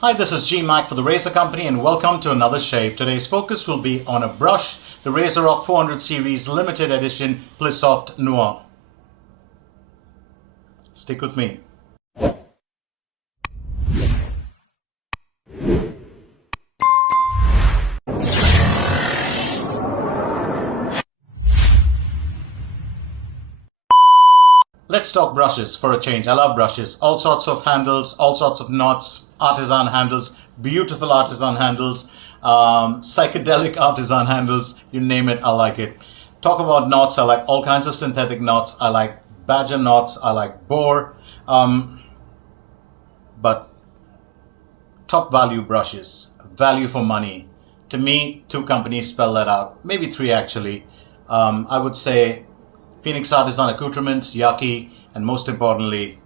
Hi, this is G Mac for the Razor Company and welcome to another shave. Today's focus will be on a brush, the Razorock 400 series limited edition Plissoft Noir. Stick with me. Let's talk brushes for a change. I love brushes. All sorts of handles, all sorts of knots, artisan handles, beautiful artisan handles, psychedelic artisan handles, you name it, I like it. Talk about knots, I like all kinds of synthetic knots. I like badger knots, I like boar. But top value brushes, value for money. To me, two companies spell that out, maybe three actually. I would say Phoenix Artisan Accoutrements, Yaqi, and most importantly,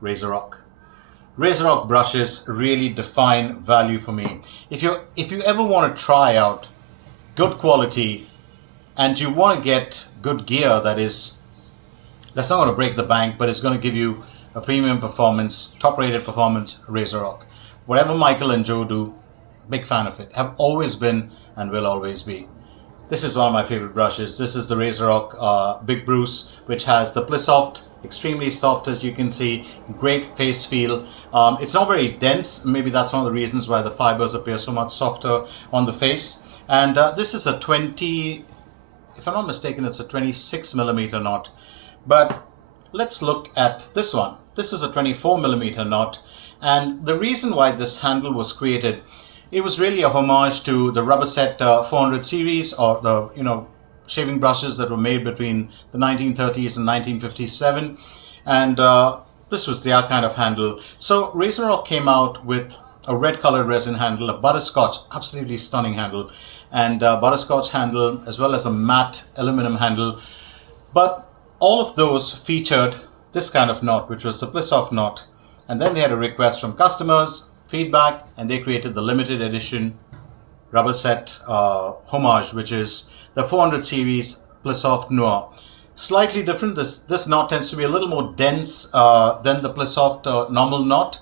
Razorock. Razorock brushes really define value for me. If you ever want to try out good quality and you want to get good gear that's not going to break the bank, but it's going to give you a premium performance, top-rated performance, Razorock. Whatever Michael and Joe do, big fan of it. Have always been and will always be. This is one of my favorite brushes. This is the Razorock Big Bruce, which has the Plissoft, extremely soft as you can see, great face feel. It's not very dense. Maybe that's one of the reasons why the fibers appear so much softer on the face. And this is a 20, if I'm not mistaken, it's a 26 millimeter knot. But let's look at this one. This is a 24 millimeter knot. And the reason why this handle was created, it was really a homage to the Rubberset 400 series, or the shaving brushes that were made between the 1930s and 1957, and this was their kind of handle. So Razorock came out with a red colored resin handle, a butterscotch, absolutely stunning handle, and butterscotch handle as well as a matte aluminum handle. But all of those featured this kind of knot, which was the Plissoft knot, and then they had a request from customers, feedback, and they created the limited edition Rubberset homage, which is the 400 series Plissoft Noir. Slightly different. This knot tends to be a little more dense than the Plissoft normal knot.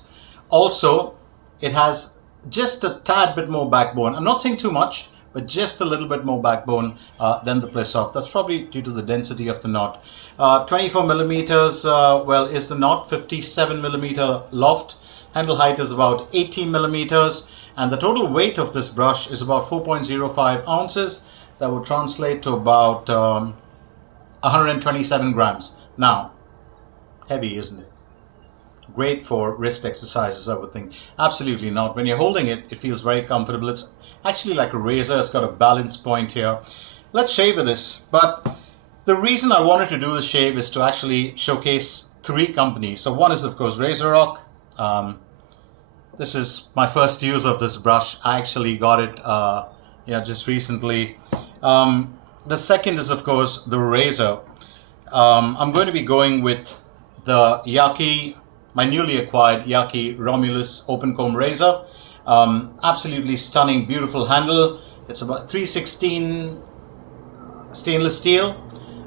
Also, it has just a tad bit more backbone. I'm not saying too much, but just a little bit more backbone than the Plissoft. That's probably due to the density of the knot. 24 millimeters, is the knot, 57 millimeter loft. Handle height is about 18 millimeters, and the total weight of this brush is about 4.05 ounces. That would translate to about 127 grams. Now, heavy, isn't it? Great for wrist exercises, I would think. Absolutely not. When you're holding it, it feels very comfortable. It's actually like a razor. It's got a balance point here. Let's shave with this. But the reason I wanted to do the shave is to actually showcase three companies. So one is, of course, Razorock. This is my first use of this brush. I actually got it just recently. The second is, of course, the razor. I'm going to be going with the Yaqi, my newly acquired Yaqi Romulus open comb razor. Absolutely stunning, beautiful handle. It's about 316 stainless steel,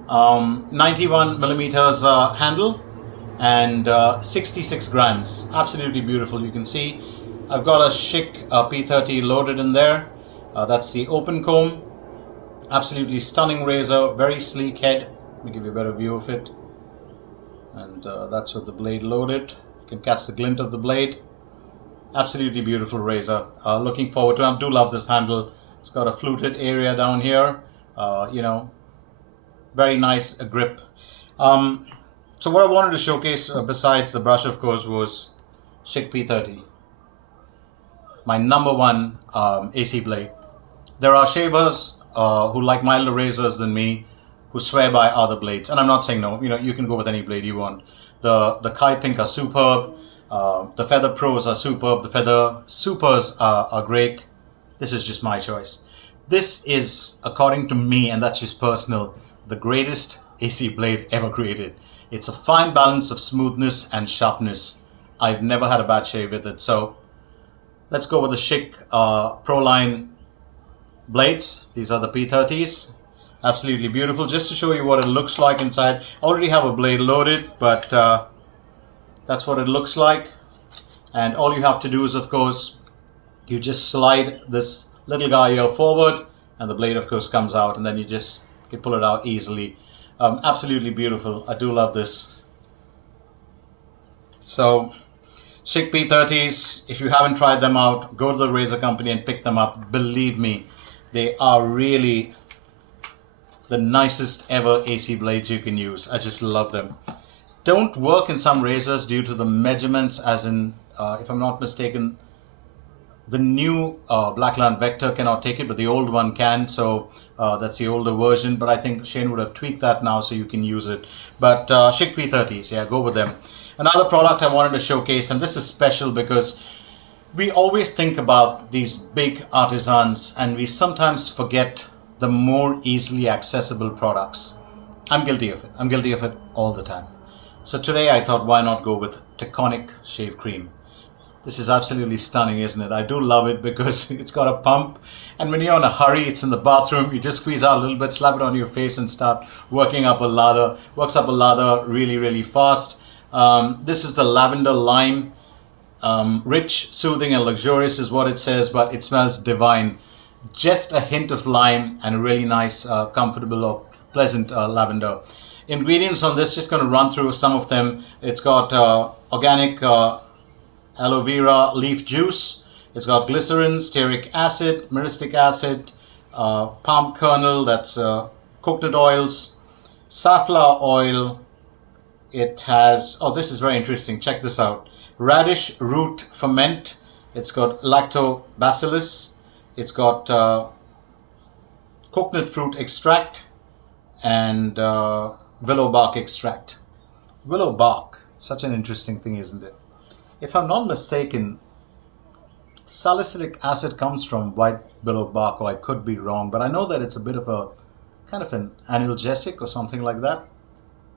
91 millimeters handle, and 66 grams. Absolutely beautiful. You can see I've got a Schick P30 loaded in there. That's the open comb. Absolutely stunning razor, very sleek head. Let me give you a better view of it. And that's with the blade loaded. You can catch the glint of the blade. Absolutely beautiful razor. Looking forward to it. I do love this handle. It's got a fluted area down here. Very nice grip. So what I wanted to showcase, besides the brush, of course, was Schick P30. My number one AC blade. There are shavers who like milder razors than me, who swear by other blades, and I'm not saying no. You can go with any blade you want. The Kai Pink are superb. The Feather Pros are superb. The Feather Supers are great. This is just my choice. This is, according to me, and that's just personal, the greatest AC blade ever created. It's a fine balance of smoothness and sharpness. I've never had a bad shave with it. So let's go with the Schick Proline blades. These are the P30s. Absolutely beautiful. Just to show you what it looks like inside. I already have a blade loaded, but that's what it looks like. And all you have to do is, of course, you just slide this little guy here forward, and the blade, of course, comes out, and then you just can pull it out easily. Absolutely beautiful. I do love this. So, Schick P30s, if you haven't tried them out, go to the razor company and pick them up. Believe me, they are really the nicest ever AC blades you can use. I just love them. Don't work in some razors due to the measurements, as in, if I'm not mistaken, the new Blackland Vector cannot take it, but the old one can. So that's the older version. But I think Shane would have tweaked that now so you can use it. But Schick P30s, yeah, go with them. Another product I wanted to showcase, and this is special because we always think about these big artisans and we sometimes forget the more easily accessible products. I'm guilty of it. I'm guilty of it all the time. So today I thought, why not go with Taconic shave cream? This is absolutely stunning, isn't it? I do love it because it's got a pump, and when you're in a hurry, it's in the bathroom, you just squeeze out a little bit, slap it on your face and start working up a lather. Works up a lather really, really fast. This is the Lavender Lime. Rich, soothing and luxurious is what it says, but it smells divine. Just a hint of lime and a really nice, comfortable or pleasant lavender. Ingredients on this, just going to run through some of them. It's got organic aloe vera leaf juice. It's got glycerin, stearic acid, myristic acid, palm kernel, that's coconut oils, safflower oil. It has, oh, this is very interesting. Check this out. Radish root ferment. It's got lactobacillus. It's got coconut fruit extract and willow bark extract. Willow bark, such an interesting thing, isn't it? If I'm not mistaken, salicylic acid comes from white willow bark, or I could be wrong, but I know that it's a bit of a kind of an analgesic or something like that.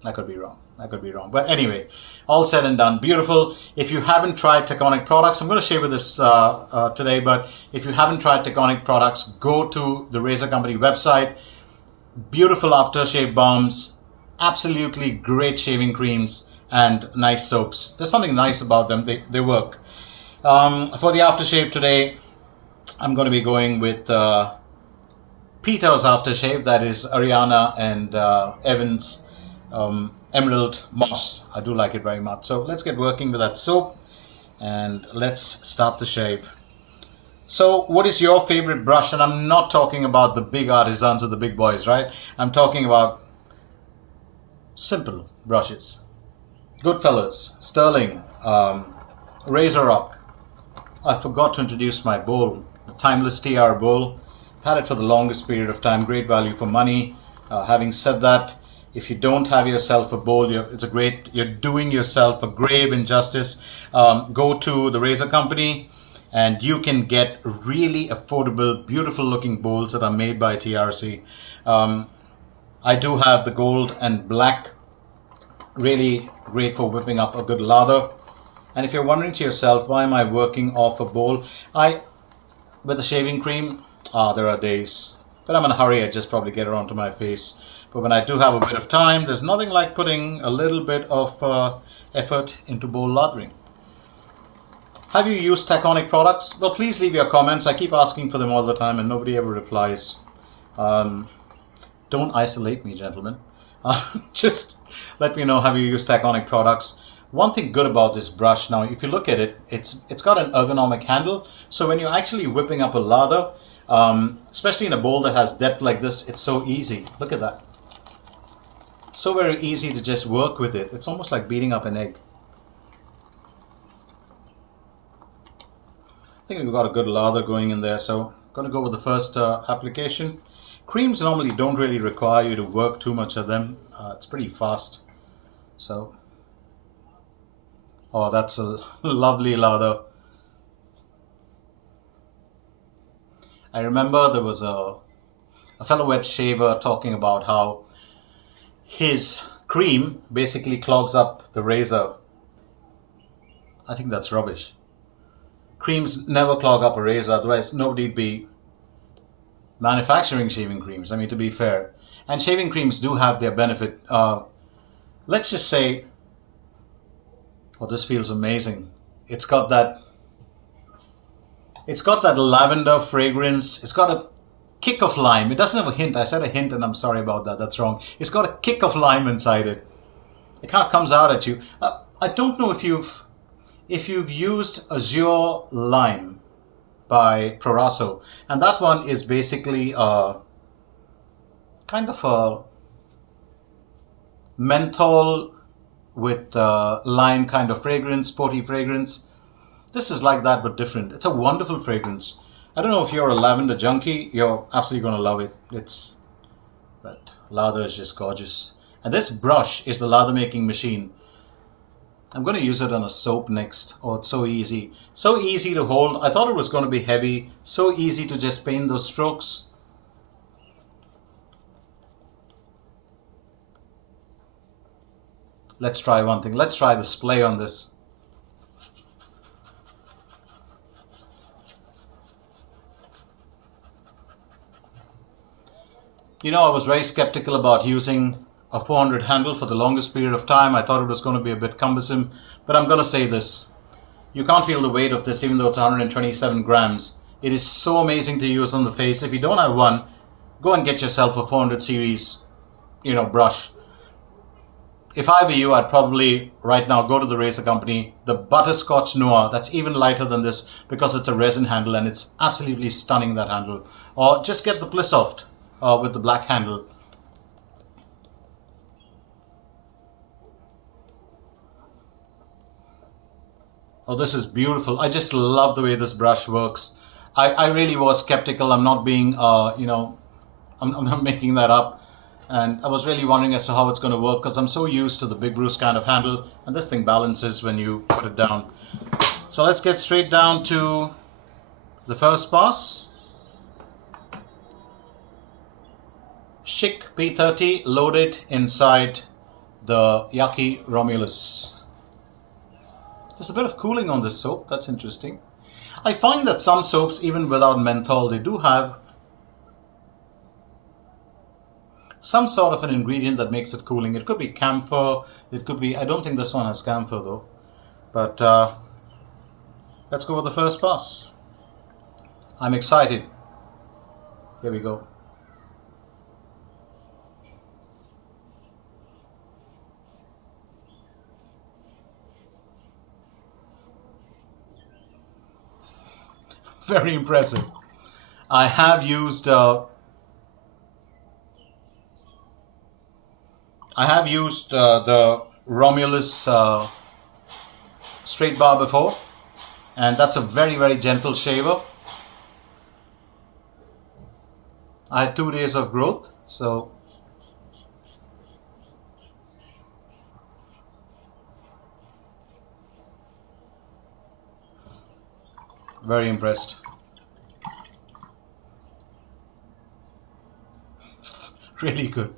I could be wrong. I could be wrong. But anyway, all said and done, beautiful. If you haven't tried Taconic products, I'm going to share with this today, but if you haven't tried Taconic products, go to the Razor Company website. Beautiful aftershave balms, absolutely great shaving creams, and nice soaps. There's something nice about them. They work. For the aftershave today, I'm going to be going with Peter's aftershave. That is Ariana and Evan's Emerald Moss. I do like it very much. So let's get working with that soap and let's start the shave. So what is your favorite brush? And I'm not talking about the big artisans or the big boys, right? I'm talking about simple brushes. Goodfellas, Sterling, Razorock. I forgot to introduce my bowl, the Timeless TR bowl. I've had it for the longest period of time. Great value for money. Having said that, if you don't have yourself a bowl, you're doing yourself a grave injustice. Go to the Razor Company and you can get really affordable, beautiful looking bowls that are made by TRC. I do have the gold and black, really great for whipping up a good lather. And if you're wondering to yourself, why am I working off a bowl? With the shaving cream, there are days, but I'm in a hurry, I just probably get it onto my face. But when I do have a bit of time, there's nothing like putting a little bit of effort into bowl lathering. Have you used Taconic products? Well, please leave your comments. I keep asking for them all the time and nobody ever replies. Don't isolate me, gentlemen. Just let me know, have you used Taconic products? One thing good about this brush, now if you look at it, it's got an ergonomic handle. So when you're actually whipping up a lather, especially in a bowl that has depth like this, it's so easy. Look at that. So very easy to just work with it. It's almost like beating up an egg. I think we've got a good lather going in there, so I'm going to go with the first application. Creams normally don't really require you to work too much of them. It's pretty fast. So, oh, that's a lovely lather. I remember there was a fellow wet shaver talking about how his cream basically clogs up the razor. I think that's rubbish. Creams never clog up a razor, otherwise nobody'd be manufacturing shaving creams. I mean, to be fair. And shaving creams do have their benefit. Let's just say, oh, this feels amazing. It's got that lavender fragrance. It's got a kick of lime. It doesn't have a hint. I said a hint and I'm sorry about that. That's wrong. It's got a kick of lime inside it. It kind of comes out at you. I don't know if you've used Azure Lime by Proraso, and that one is basically kind of a menthol with lime kind of fragrance, sporty fragrance. This is like that but different. It's a wonderful fragrance. I don't know if you're a lavender junkie, you're absolutely going to love it. But lather is just gorgeous. And this brush is the lather making machine. I'm going to use it on a soap next. Oh, it's so easy. So easy to hold. I thought it was going to be heavy. So easy to just paint those strokes. Let's try one thing. Let's try the splay on this. You know, I was very skeptical about using a 400 handle for the longest period of time. I thought it was going to be a bit cumbersome, but I'm going to say this. You can't feel the weight of this even though it's 127 grams. It is so amazing to use on the face. If you don't have one, go and get yourself a 400 series, brush. If I were you, I'd probably right now go to the razor company, the Butterscotch Noir, that's even lighter than this because it's a resin handle and it's absolutely stunning, that handle. Or just get the Plissoft with the black handle. Oh, this is beautiful. I just love the way this brush works. I really was skeptical. I'm not being, I'm not making that up. And I was really wondering as to how it's going to work because I'm so used to the Big Bruce kind of handle. And this thing balances when you put it down. So let's get straight down to the first pass. Schick P30 loaded inside the Yaqi Romulus. There's a bit of cooling on this soap. That's interesting. I find that some soaps, even without menthol, they do have some sort of an ingredient that makes it cooling. It could be camphor. It could be, I don't think this one has camphor though. But let's go with the first pass. I'm excited. Here we go. Very impressive. I have used the Romulus straight bar before, and that's a very, very gentle shaver. I had 2 days of growth, so very impressed. Really good.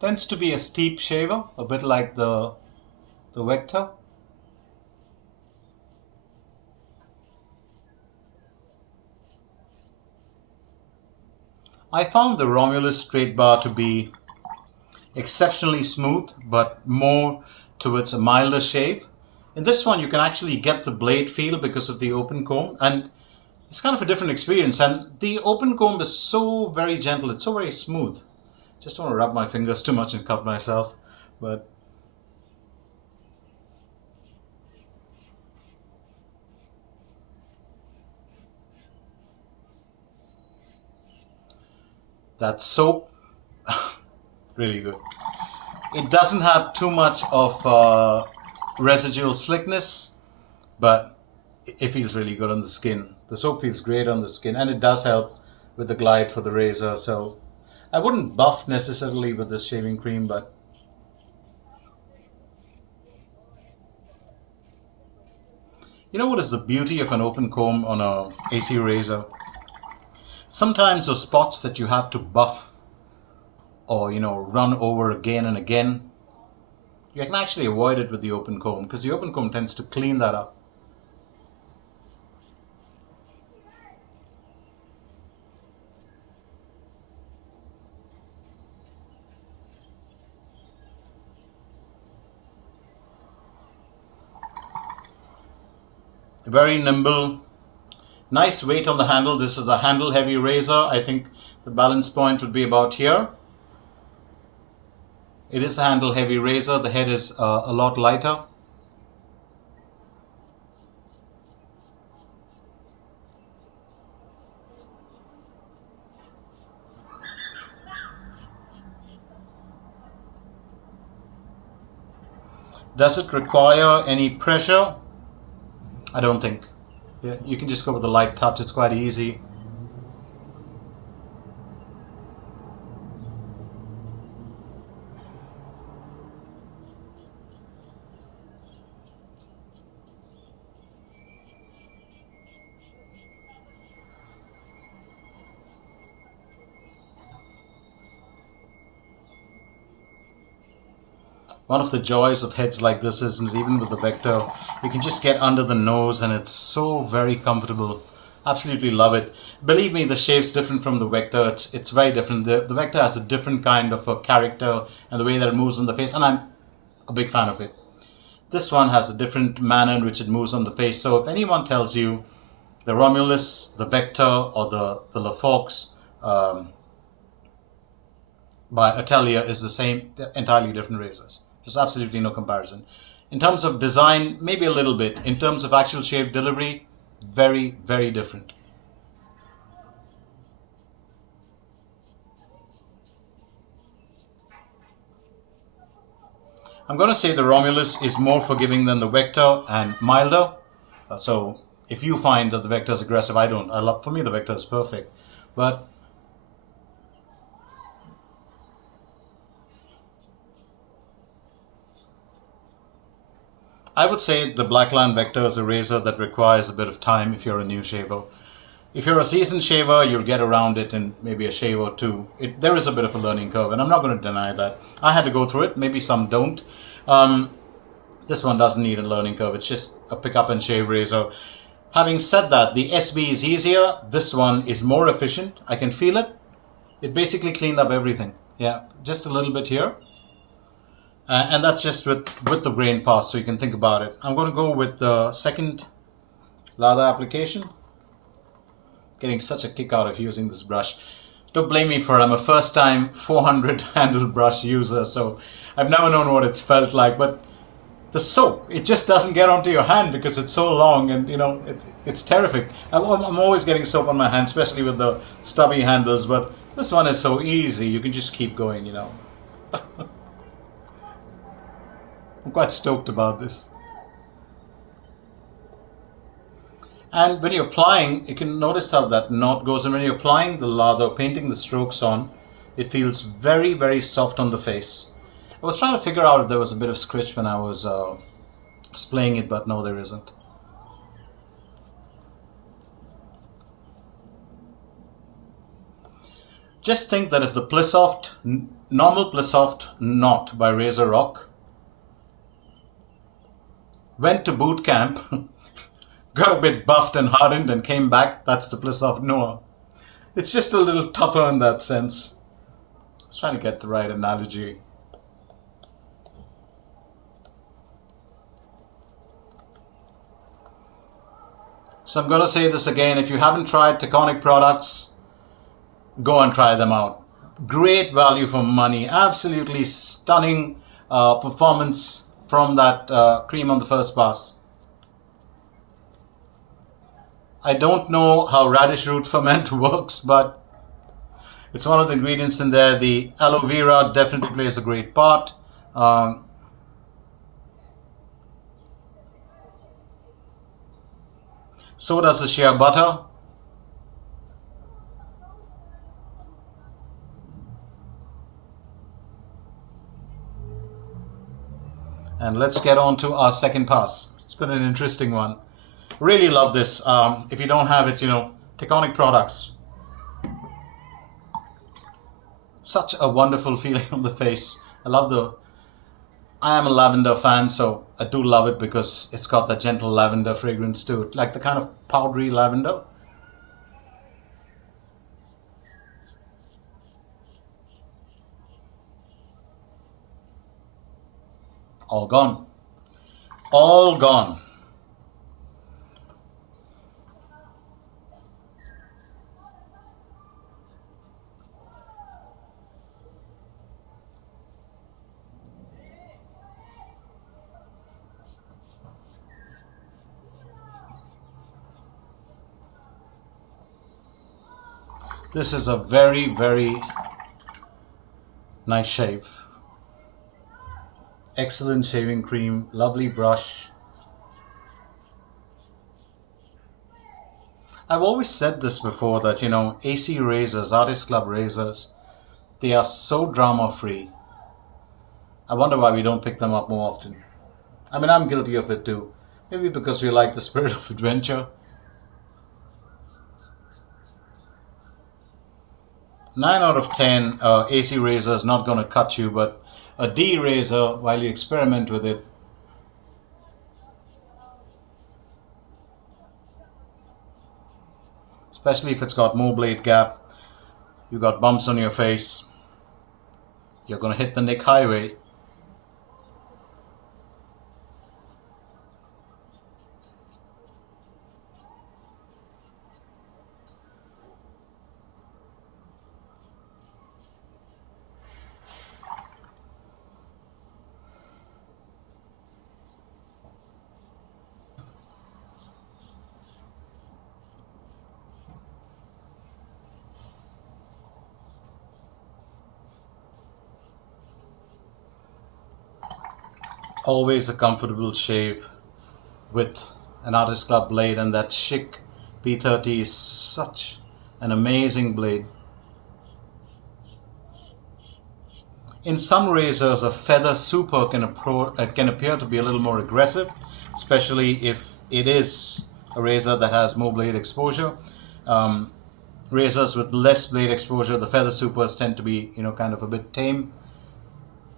Tends to be a steep shaver, a bit like the Vector. I found the Romulus straight bar to be exceptionally smooth, but more towards a milder shave. In this one, you can actually get the blade feel because of the open comb, and it's kind of a different experience. And the open comb is so very gentle, it's so very smooth. Just don't want to rub my fingers too much and cut myself, but that soap, really good. It doesn't have too much of residual slickness, but it feels really good on the skin. The soap feels great on the skin, and it does help with the glide for the razor. So I wouldn't buff necessarily with this shaving cream, but you know what is the beauty of an open comb on a AC razor? Sometimes those spots that you have to buff or run over again and again, you can actually avoid it with the open comb because the open comb tends to clean that up. Very nimble. Nice weight on the handle. This is a handle heavy razor. I think the balance point would be about here. It is a handle heavy razor. The head is a lot lighter. Does it require any pressure? I don't think. Yeah, you can just go with a light touch. It's quite easy. One of the joys of heads like this is that even with the Vector, you can just get under the nose and it's so very comfortable. Absolutely love it. Believe me, the shave's different from the Vector. It's very different. The Vector has a different kind of a character and the way that it moves on the face, and I'm a big fan of it. This one has a different manner in which it moves on the face. So if anyone tells you the Romulus, the Vector, or the Lafox by Atelier is the same, entirely different razors. There's absolutely no comparison. In terms of design, maybe a little bit. In terms of actual shave delivery, very, very different. I'm going to say the Romulus is more forgiving than the Vector and milder. So if you find that the Vector is aggressive, I don't. For me, the Vector is perfect. But I would say the Blackland Vector is a razor that requires a bit of time if you're a new shaver. If you're a seasoned shaver, you'll get around it in maybe a shave or two. There is a bit of a learning curve, and I'm not going to deny that. I had to go through it. Maybe some don't. This one doesn't need a learning curve. It's just a pick up and shave razor. Having said that, the SB is easier. This one is more efficient. I can feel it. It basically cleaned up everything. Yeah, just a little bit here. And that's just with the grain pass, so you can think about it. I'm going to go with the second lather application. Getting such a kick out of using this brush. Don't blame me for it. I'm a first time 400 handle brush user, so I've never known what it's felt like. But the soap, it just doesn't get onto your hand because it's so long, and you know, it's terrific. I'm always getting soap on my hand, especially with the stubby handles, but this one is so easy. You can just keep going, you know. I'm quite stoked about this. And when you're applying, you can notice how that knot goes. And when you're applying the lather, painting the strokes on, it feels very, very soft on the face. I was trying to figure out if there was a bit of scritch when I was splaying it, but no, there isn't. Just think that if the Plissoft, normal Plissoft knot by Razorock went to boot camp, got a bit buffed and hardened and came back, that's the Plissoft Noir. It's just a little tougher in that sense. I was trying to get the right analogy. So I'm going to say this again. If you haven't tried Taconic products, go and try them out. Great value for money. Absolutely stunning performance from that cream on the first pass. I don't know how radish root ferment works, but it's one of the ingredients in there. The aloe vera definitely plays a great part. So does the shea butter. And let's get on to our second pass. It's been an interesting one. Really love this. If you don't have it, you know, Taconic products. Such a wonderful feeling on the face. I am a lavender fan, so I do love it because it's got that gentle lavender fragrance to it, like the kind of powdery lavender. All gone. All gone. This is a very, very nice shave. Excellent shaving cream, lovely brush. I've always said this before that, you know, AC razors, Artist Club razors, they are so drama free. I wonder why we don't pick them up more often. I mean, I'm guilty of it too. Maybe because we like the spirit of adventure. 9 out of 10 AC razor is not going to cut you, but a D razor, while you experiment with it, especially if it's got more blade gap, you got bumps on your face, you're going to hit the Nick highway. Always a comfortable shave with an Artist Club blade, and that Schick P30 is such an amazing blade. In some razors, a feather super can appear to be a little more aggressive, especially if it is a razor that has more blade exposure. Razors with less blade exposure, the feather supers tend to be, you know, kind of a bit tame.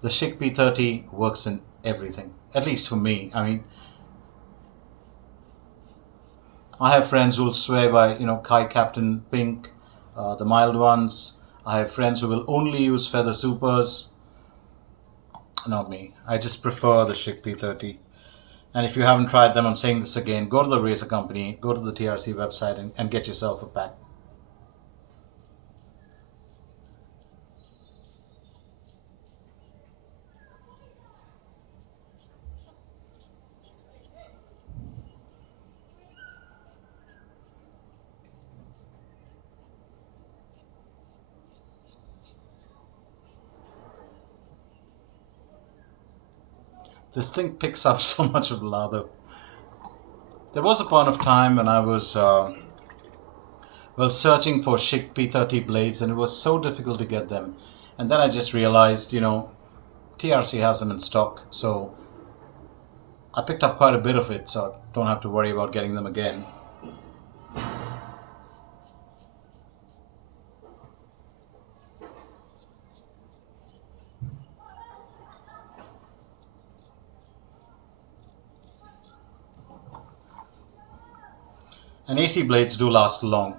The Schick P30 works in everything, at least for me. I mean, I have friends who will swear by, you know, Kai Captain Pink, the mild ones. I have friends who will only use feather supers. Not me. I just prefer the Schick P30. And if you haven't tried them, I'm saying this again, go to the razor company, go to the TRC website and get yourself a pack. This thing picks up so much of lather. There was a point of time when I was searching for Schick P30 blades, and it was so difficult to get them. And then I just realized, you know, TRC has them in stock, so I picked up quite a bit of it, so I don't have to worry about getting them again. And AC blades do last a long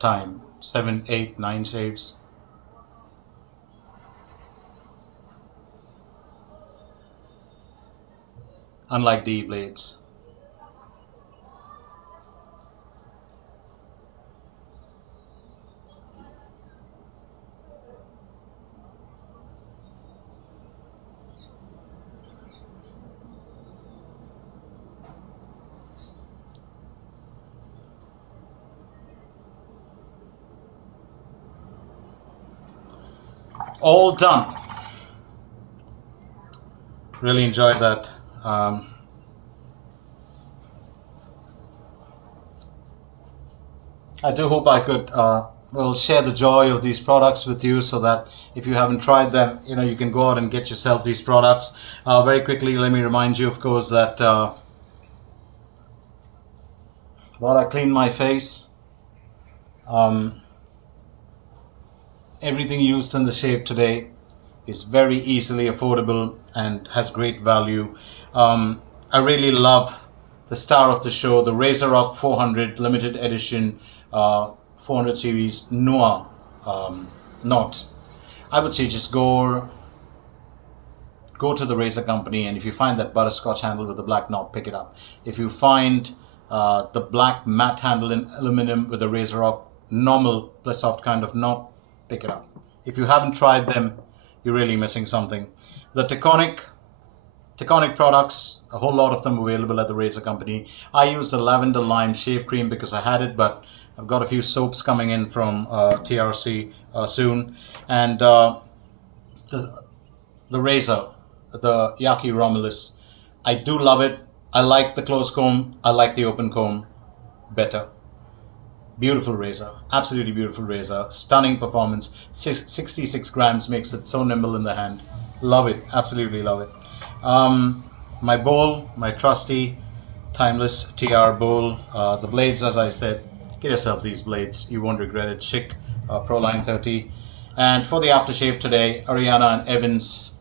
time, 7, 8, 9 shaves. Unlike D blades. All done. Really enjoyed that. I do hope I could share the joy of these products with you, so that if you haven't tried them, you know, you can go out and get yourself these products. Very quickly, let me remind you, of course, that while I clean my face, everything used in the shave today is very easily affordable and has great value. I really love the star of the show, the Razorock 400 limited edition 400 series Noir knot. I would say just go to the razor company, and if you find that butterscotch handle with the black knot, pick it up. If you find the black matte handle in aluminum with the Razorock normal Plissoft kind of knot, pick it up. If you haven't tried them, you're really missing something. The Taconic products, a whole lot of them available at the razor company. I use the Lavender Lime shave cream because I had it, but I've got a few soaps coming in from TRC soon, and the razor, the Yaqi Romulus, I do love it. I like the closed comb. I like the open comb better. Beautiful razor, absolutely beautiful razor, stunning performance. 66 grams makes it so nimble in the hand. Love it, absolutely love it. My bowl, my trusty timeless TR bowl. The blades, as I said, get yourself these blades, you won't regret it. Schick Pro Line 30. And for the aftershave today, Ariana and Evans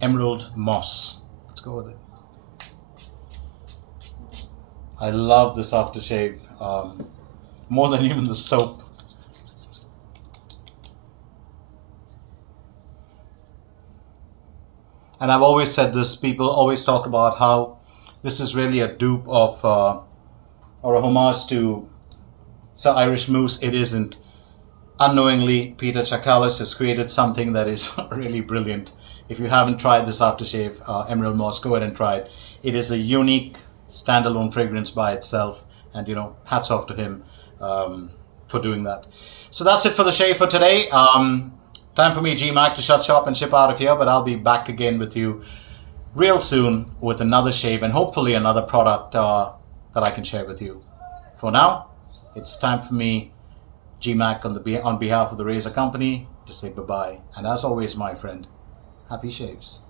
Emerald Moss. Let's go with it. I love this aftershave. More than even the soap. And I've always said this, people always talk about how this is really a dupe of, or a homage to Sir Irish Moose. It isn't. Unknowingly, Peter Chakalis has created something that is really brilliant. If you haven't tried this aftershave, Emerald Moss, go ahead and try it. It is a unique standalone fragrance by itself, and hats off to him for doing that. So that's it for the shave for today. Time for me, GMAC, to shut shop and ship out of here, but I'll be back again with you real soon with another shave and hopefully another product that I can share with you. For now, it's time for me, GMAC, on behalf of the Razor Company, to say bye-bye. And as always, my friend, happy shaves.